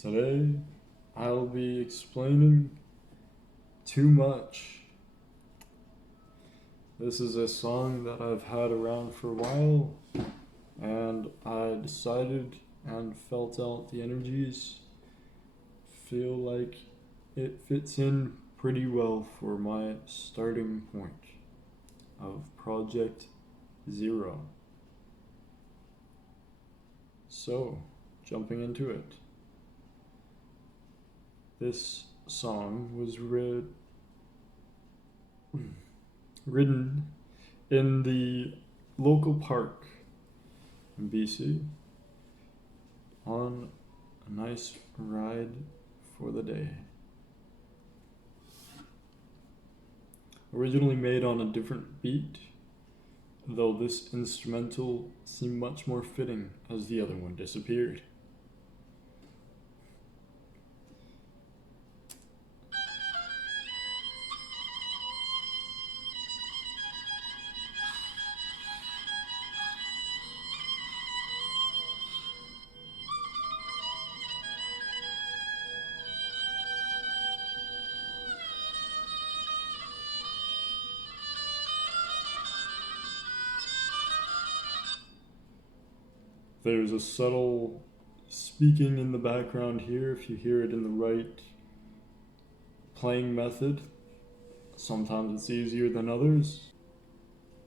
Today, I'll be explaining Too Much. This is a song that I've had around for a while, and I decided and felt out the energies. Feel like it fits in pretty well for my starting point of Project Zero. So, jumping into it. This song was written in the local park in BC on a nice ride for the day. Originally made on a different beat, though this instrumental seemed much more fitting as the other one disappeared. There's a subtle speaking in the background here if you hear it in the right playing method. Sometimes it's easier than others.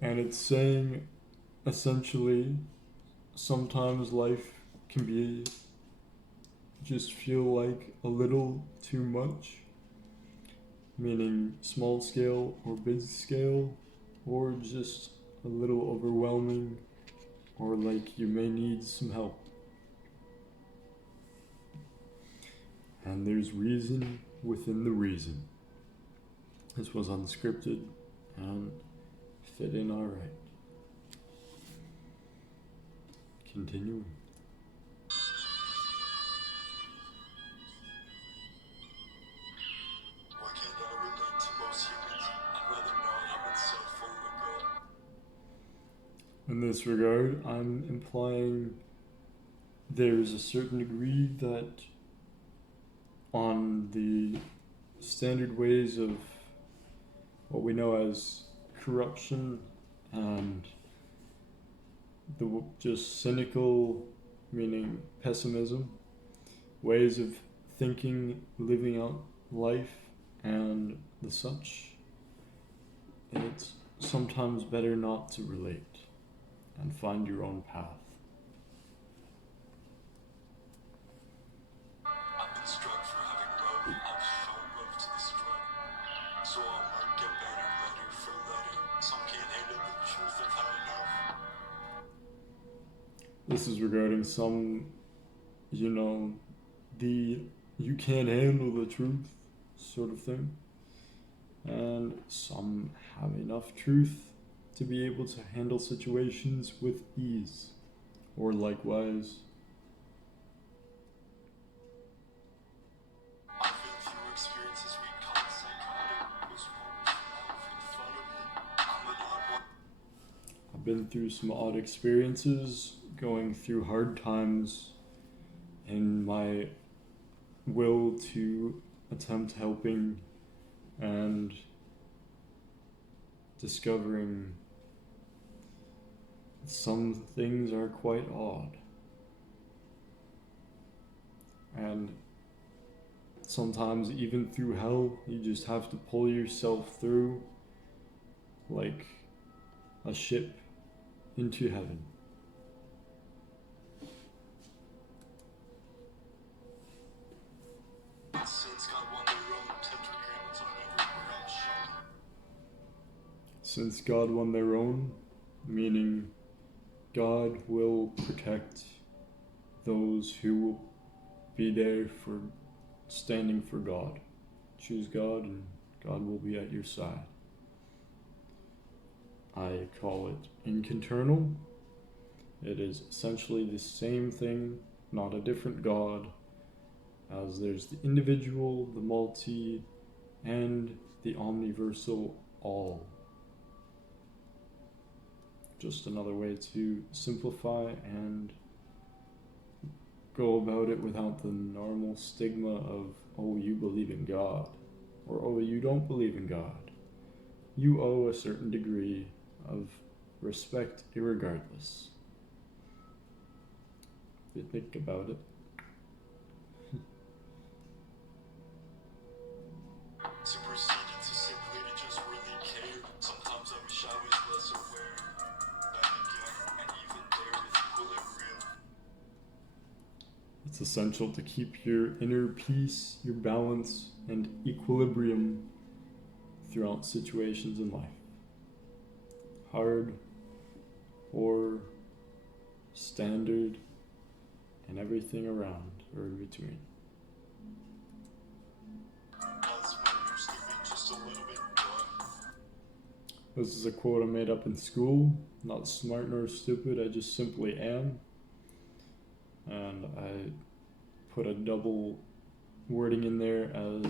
And it's saying essentially sometimes life can be just feel like a little too much, meaning small scale or big scale, or just a little overwhelming, or like you may need some help. And there's reason within the reason. This was unscripted and fit in alright. Continuing. Why can't I relate to most humans? I'd rather know I'm so full of good. In this regard, I'm implying there's a certain degree that on the standard ways of what we know as corruption and the just cynical, meaning pessimism, ways of thinking, living out life, and the such, it's sometimes better not to relate and find your own path. I've been struck for having love. I've shown love to the struck. So I might get better later for letting some can't handle the truth I've had enough. This is regarding some, the you can't handle the truth sort of thing. And some have enough truth to be able to handle situations with ease, or likewise. I've been through experiences we call psychotic. Was one love in front of me. I'm an odd one. I've been through some odd experiences, going through hard times in my will to attempt helping and discovering some things are quite odd. And sometimes, even through hell, you just have to pull yourself through like a ship into heaven. Since God won their own tentacles on every branch. Since God won their own, meaning God will protect those who will be there for standing for God. Choose God and God will be at your side. I call it inconternal. It is essentially the same thing, not a different God, as there's the individual, the multi, and the omniversal all. Just another way to simplify and go about it without the normal stigma of, oh, you believe in God, or oh, you don't believe in God. You owe a certain degree of respect irregardless. If you think about it. Superseded to simply to just really care. Sometimes I wish I was less aware. Then again, and even there is equilibrium. It's essential to keep your inner peace, your balance, and equilibrium throughout situations in life. Hard or standard, and everything around or in between. That's when you're sleeping just a little bit done. This is a quote I made up in school. Not smart nor stupid, I just simply am. And I put a double wording in there as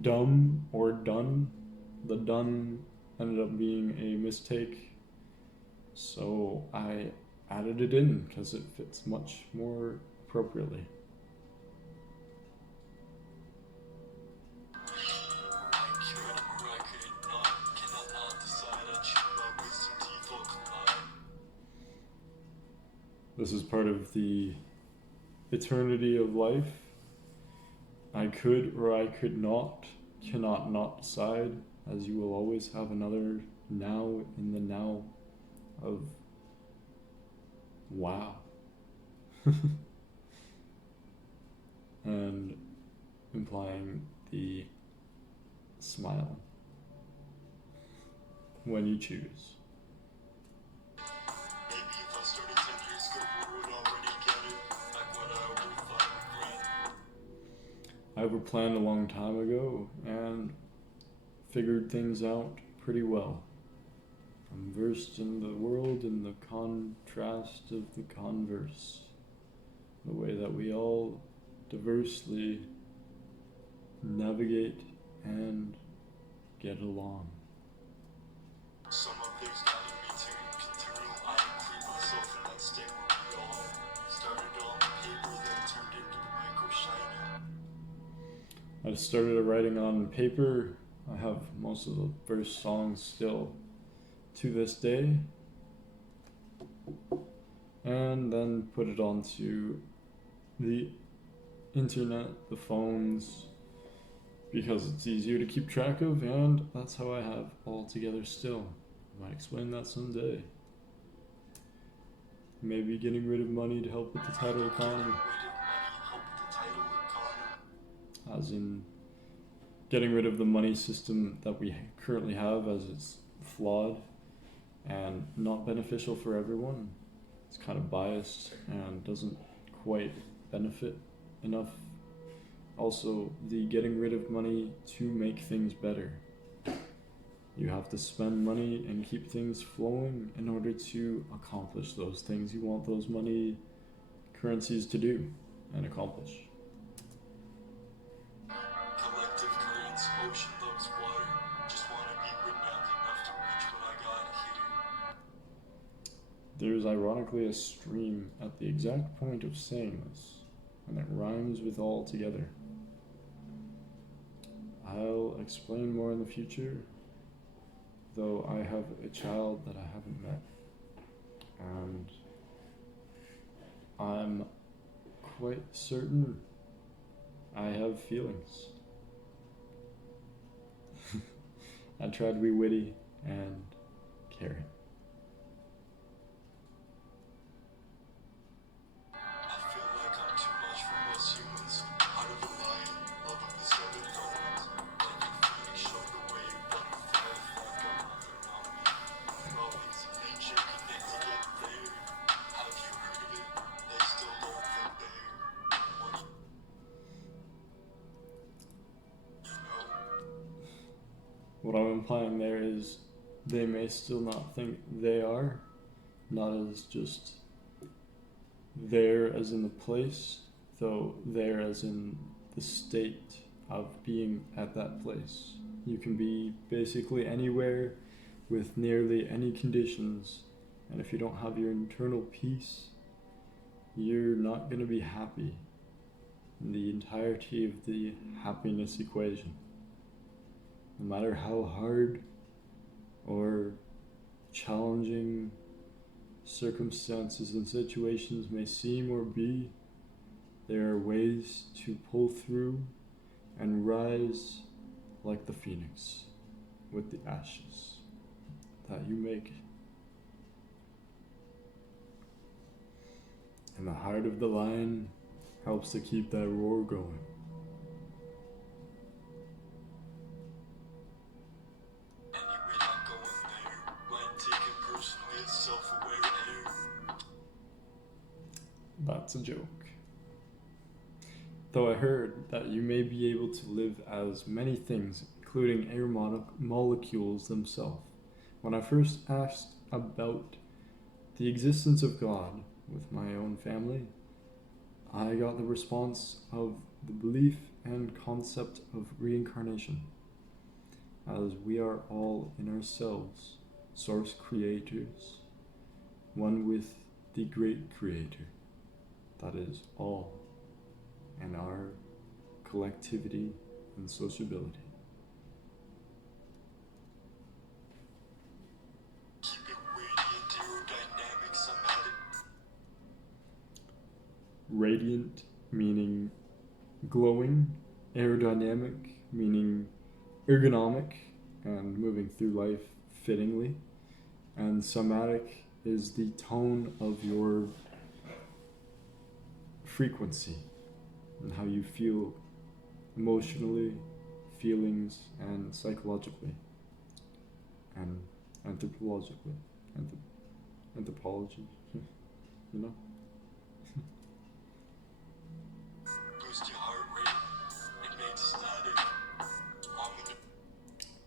dumb or done. The done ended up being a mistake, so I added it in because it fits much more appropriately. I could or I could not, cannot not decide. I chew my wisdom teeth all collide. This is part of the eternity of life. I could or I could not, cannot not decide, as you will always have another now in the now of wow. And implying the smile when you choose. Maybe if I started 10 years ago, we would already get it. Like what I would thought I regret. I overplanned a long time ago and figured things out pretty well. I'm versed in the world in the contrast of the converse, the way that we all diversely navigate and get along. Some of things got in me too continual. I include myself in that state where we all started on paper, then turned into micro shiny. I started writing on paper. I have most of the first songs still to this day, and then put it onto the internet, the phones, because it's easier to keep track of, and that's how I have all together still. I might explain that someday. Maybe getting rid of money to help with the tidal economy, as in getting rid of the money system that we currently have, as it's flawed and not beneficial for everyone. It's kind of biased and doesn't quite benefit enough. Also, the getting rid of money to make things better. You have to spend money and keep things flowing in order to accomplish those things you want those money currencies to do and accomplish. Collective currents, ocean loves water. Just wanna be renowned enough to reach what I got here. There's ironically a stream at the exact point of saying this, and it rhymes with all together. I'll explain more in the future, though I have a child that I haven't met, and I'm quite certain I have feelings. I try to be witty and caring. I feel like I'm too much for most humans. Heart of a lion, love of the seven elements. Like a phoenix, show the way, butterfly, fly, got nothing on me. Always nature connected it there. Have you heard of it? They still don't fit there. One, you know. What I'm implying there is they may still not think they are, not as just there as in the place, though there as in the state of being at that place. You can be basically anywhere with nearly any conditions, and if you don't have your internal peace, you're not going to be happy in the entirety of the happiness equation. No matter how hard or challenging circumstances and situations may seem or be, there are ways to pull through and rise like the phoenix with the ashes that you make. And the heart of the lion helps to keep that roar going. Anyway, not going there. Might take it personally as self-aware here. That's a joke. Though I heard that you may be able to live as many things, including air molecules themselves. When I first asked about the existence of God with my own family, I got the response of the belief and concept of reincarnation, as we are all in ourselves source creators, one with the great creator, that is all, and our collectivity and sociability. Keep it radiant aerodynamics, I'm at it. Radiant meaning glowing, aerodynamic meaning ergonomic and moving through life fittingly, and somatic is the tone of your frequency and how you feel emotionally, feelings, and psychologically, and anthropologically, anthropology, you know? Boost your heart rate and make static.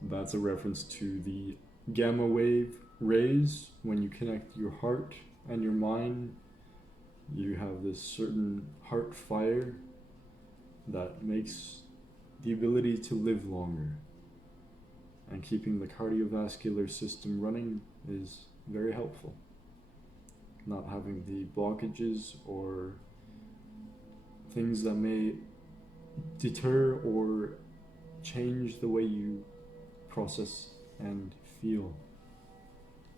That's a reference to the gamma wave rays. When you connect your heart and your mind, you have this certain heart fire that makes the ability to live longer. And keeping the cardiovascular system running is very helpful. Not having the blockages or things that may deter or change the way you process and feel.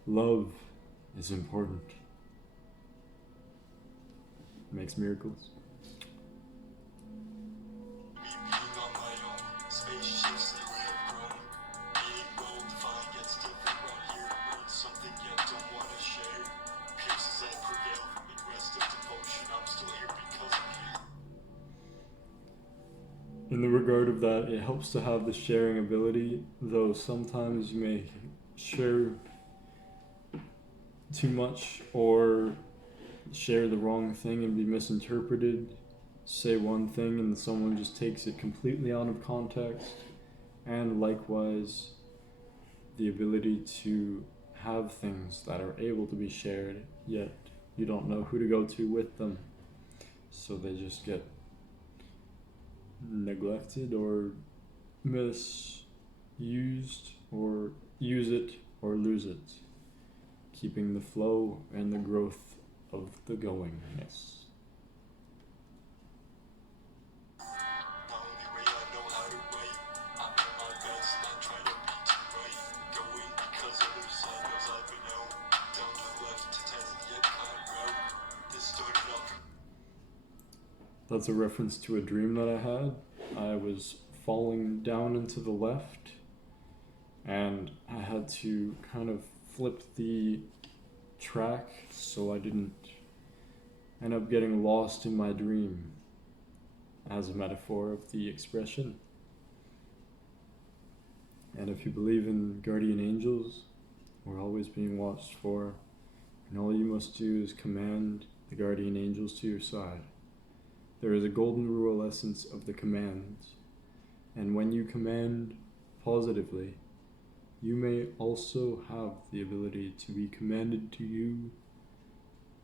Love is important. It makes miracles. Me being on my own, spaceships that we have grown. Being well defined gets different around here. Learn something yet don't wanna share. Pierces that prevail in rest of devotion. I'm still here because I'm here. In the regard of that, it helps to have the sharing ability, though sometimes you may share too much or share the wrong thing and be misinterpreted. Say one thing and someone just takes it completely out of context. And likewise, the ability to have things that are able to be shared, yet you don't know who to go to with them. So they just get neglected or misused, or use it or lose it, keeping the flow and the growth of the goingness. The only way I know how to write. I'm at my best, not trying to be too right. Going because other side knows I've been out. Down to the left to test yet kind route. This started off. That's a reference to a dream that I had. I was falling down into the left, and I had to kind of flip the track so I didn't end up getting lost in my dream, as a metaphor of the expression. And if you believe in guardian angels, we're always being watched for, and all you must do is command the guardian angels to your side. There is a golden rule essence of the commands, and when you command positively, you may also have the ability to be commanded to you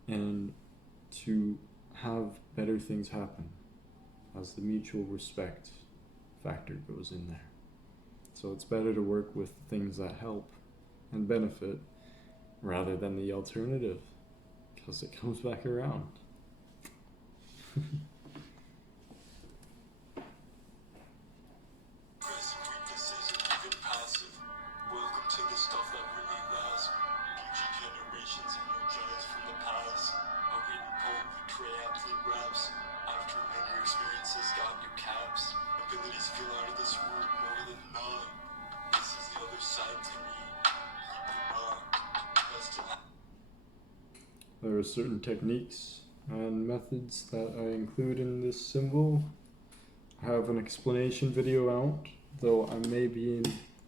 and to have better things happen, as the mutual respect factor goes in there. So it's better to work with things that help and benefit rather than the alternative, because it comes back around. aptly raps. After many experiences, got new caps. Abilities feel out of this world more than not. This is the other side to me. Keep the rock. Best to There are certain techniques and methods that I include in this symbol. I have an explanation video out, though I may be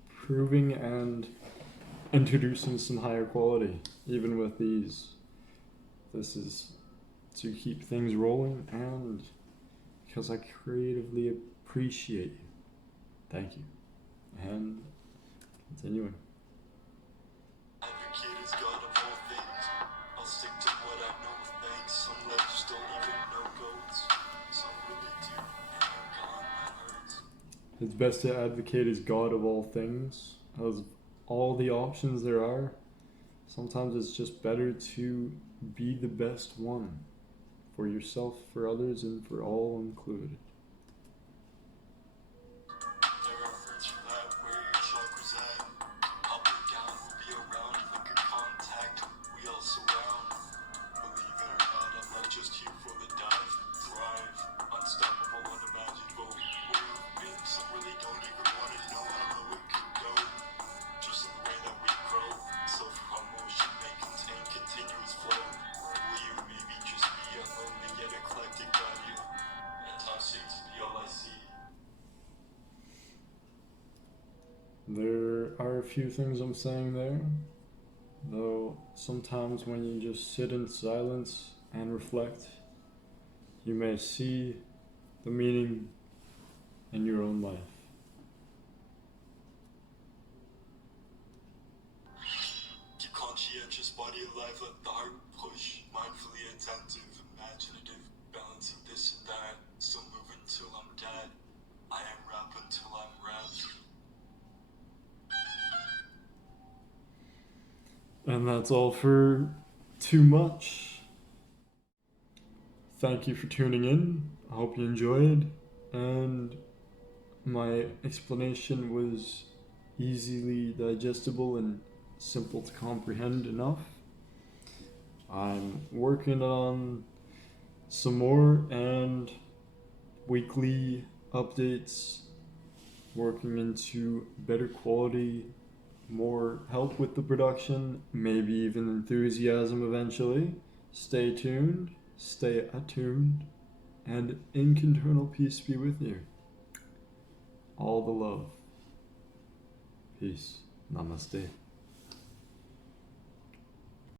improving and introducing some higher quality, even with these. This is to keep things rolling and because I creatively appreciate you. Thank you. And continuing. advocate is God of all things. I'll stick to what I know, thanks. Some legends don't even know goats. Some really do, and you're gone, that hurts. It's best to advocate as God of all things. As all the options there are, sometimes it's just better to be the best one for yourself, for others, and for all included. There are words for that, where your chakra's at. Up and down, we'll be around, like a contact. We all surround. Believe it or not, I'm not just here for the dive. Thrive, unstoppable, unimaginable. Where you've been, some really don't even want to know how low it could go. Just in the way that we grow. Self-promotion may contain continuous flow. Will you maybe just be a lonely yet eclectic guardian? And time seems to be all I see. There are a few things I'm saying there, though sometimes when you just sit in silence and reflect, you may see the meaning in your own life. Keep conscientious, body alive, let the heart push. Mindfully attentive, imaginative, balancing this and that. Still moving till I'm dead. I am Rapp until I'm wrapped. And that's all for Too Much. Thank you for tuning in. I hope you enjoyed. And my explanation was easily digestible and simple to comprehend enough. I'm working on some more and weekly updates, working into better quality, more help with the production, maybe even enthusiasm eventually. Stay tuned, stay attuned, and internal peace be with you. All the love. Peace. Namaste.